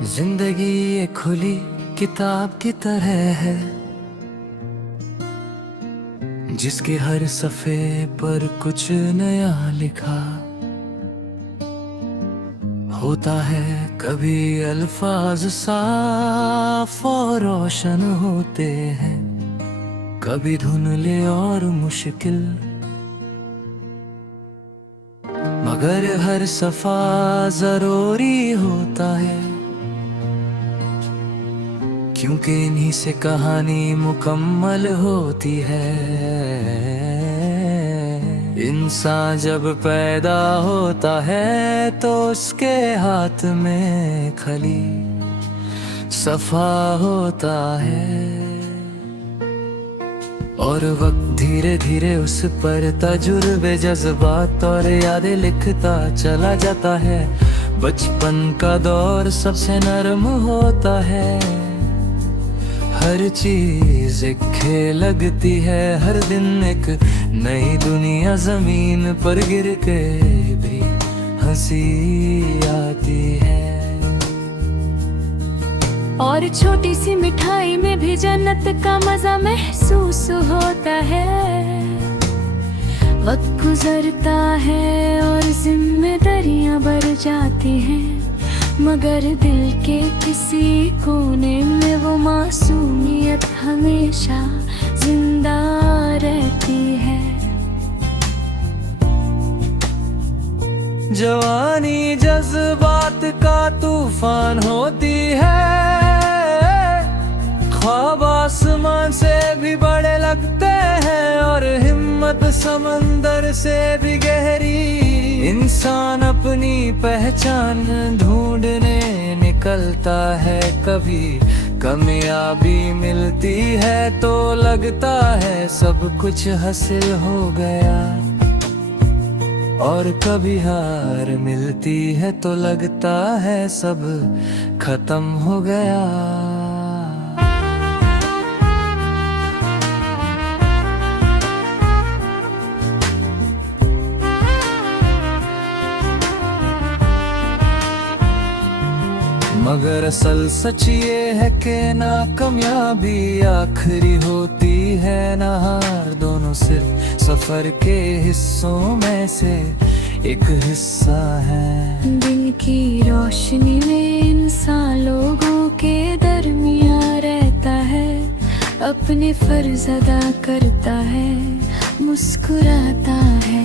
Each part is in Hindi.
जिंदगी एक खुली किताब की तरह है, जिसके हर सफ़े पर कुछ नया लिखा होता है। कभी अल्फाज साफ और रोशन होते हैं, कभी धुंधले और मुश्किल, मगर हर सफ़ा जरूरी होता है, क्योंकि इन्हीं से कहानी मुकम्मल होती है। इंसान जब पैदा होता है तो उसके हाथ में खली सफ़ा होता है, और वक्त धीरे धीरे उस पर तजुर्बे, जज्बात और यादें लिखता चला जाता है। बचपन का दौर सबसे नरम होता है, हर चीज एक खेल लगती है, हर दिन एक नई दुनिया जमीन पर गिर के भी हंसी आती है। और छोटी सी मिठाई में भी जन्नत का मजा महसूस होता है। वक्त गुजरता है और जिम्मेदारियां बढ़ जाती हैं, मगर दिल के किसी कोने में वो मासूमियत हमेशा जिंदा रहती है। जवानी जज्बात का तूफान होती है, ख्वाब आसमान से भी बड़े लगते हैं और हिम्मत समंदर से भी गहरी। इंसान अपनी पहचान ढूंढने निकलता है, कभी कामयाबी मिलती है तो लगता है सब कुछ हासिल हो गया, और कभी हार मिलती है तो लगता है सब खत्म हो गया। मगर असल सच ये है कि नाकामयाबी आखिरी होती है, ना हार, दोनों सिर्फ सफर के हिस्सों में से एक हिस्सा है। दिन की रोशनी में इंसान लोगों के दरमियान रहता है, अपने फर्ज अदा करता है, मुस्कुराता है।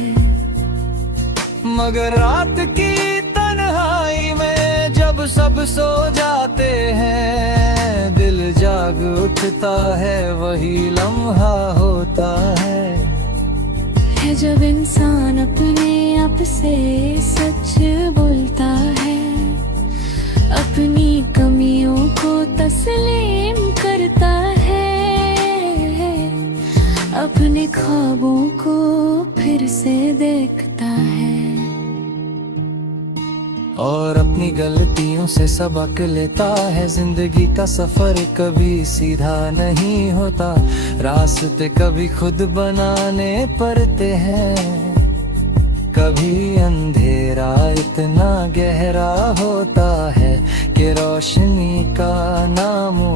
मगर रात की तन्हाई में जब सब सो जाते हैं, दिल जाग उठता है, वही लम्हा होता है जब इंसान अपने आप से सच बोलता है, अपनी कमियों को तस्लीम करता है, अपने ख्वाबों को फिर से देखता है, और अपनी गलतियों से सबक लेता है। जिंदगी का सफर कभी सीधा नहीं होता, रास्ते कभी खुद बनाने पड़ते हैं। कभी अंधेरा इतना गहरा होता है कि रोशनी का नामो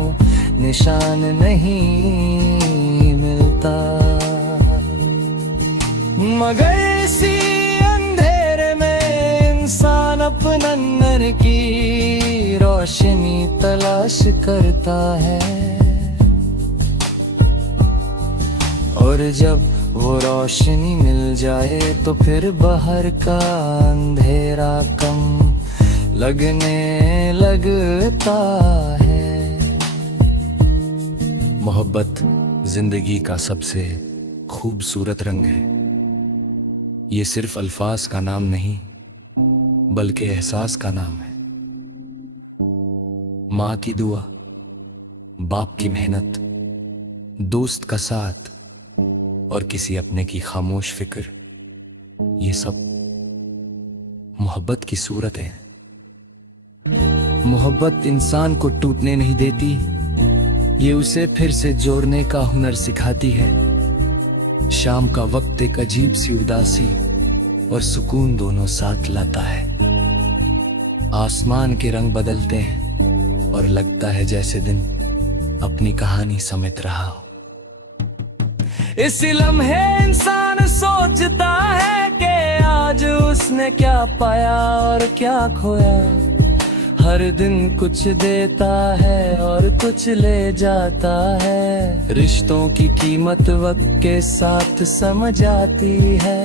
निशान नहीं मिलता, मगर इसी अंधेरे में इंसान अपना नन्हे की रोशनी तलाश करता है, और जब वो रोशनी मिल जाए तो फिर बाहर का अंधेरा कम लगने लगता है। मोहब्बत जिंदगी का सबसे खूबसूरत रंग है। ये सिर्फ अल्फाज का नाम नहीं, बल्कि एहसास का नाम है। माँ की दुआ, बाप की मेहनत, दोस्त का साथ और किसी अपने की खामोश फिक्र, ये सब मोहब्बत की सूरत है। मोहब्बत इंसान को टूटने नहीं देती, ये उसे फिर से जोड़ने का हुनर सिखाती है। शाम का वक्त एक अजीब सी उदासी और सुकून दोनों साथ लाता है। आसमान के रंग बदलते हैं, और लगता है जैसे दिन अपनी कहानी समेट रहा हो। इसी लम्हे इंसान सोचता है कि आज उसने क्या पाया और क्या खोया। हर दिन कुछ देता है और कुछ ले जाता है। रिश्तों की कीमत वक्त के साथ समझ आती है।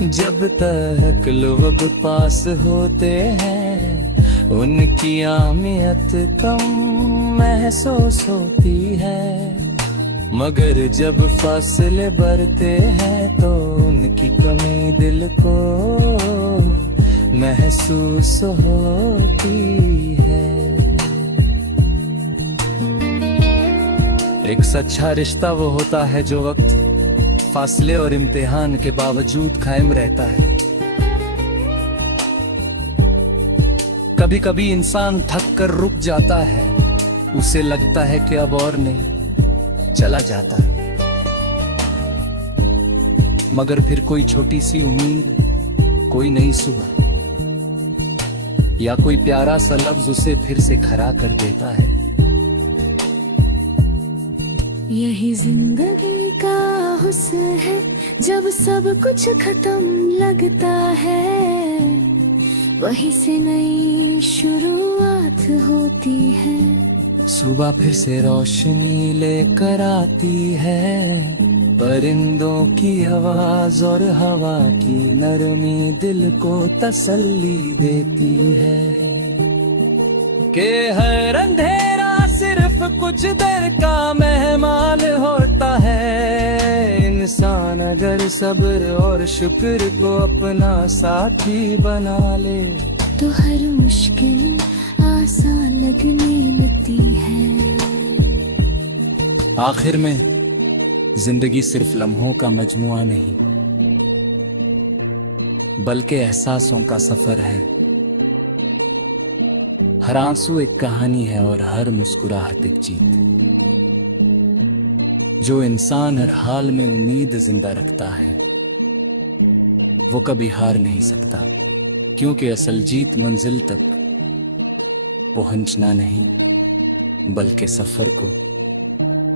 जब तक लोग पास होते हैं उनकी अहमियत कम महसूस होती है, मगर जब फासले बढ़ते हैं तो उनकी कमी दिल को महसूस होती है। एक सच्चा रिश्ता वो होता है जो वक्त, फासले और इम्तिहान के बावजूद कायम रहता है। कभी कभी इंसान थक कर रुक जाता है, उसे लगता है कि अब और नहीं, चला जाता है। मगर फिर कोई छोटी सी उम्मीद, कोई नई सुबह या कोई प्यारा सा लफ्ज उसे फिर से खड़ा कर देता है। यही जिंदगी का हुस्न है, जब सब कुछ खत्म लगता है वहीं से नई शुरुआत होती है। सुबह फिर से रोशनी लेकर आती है, परिंदों की आवाज और हवा की नरमी दिल को तसल्ली देती है कि हर अंधेरा सिर्फ कुछ देर का मेहमान होता है। इंसान अगर सब्र और शुक्र को अपना साथी बना ले तो हर मुश्किल आसान लगने लगती है। आखिर में जिंदगी सिर्फ लम्हों का मजमुआ नहीं, बल्कि एहसासों का सफर है। हर आंसू एक कहानी है और हर मुस्कुराहट एक जीत। जो इंसान हर हाल में उम्मीद जिंदा रखता है वो कभी हार नहीं सकता, क्योंकि असल जीत मंजिल तक पहुंचना नहीं बल्कि सफर को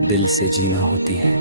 दिल से जीना होती है।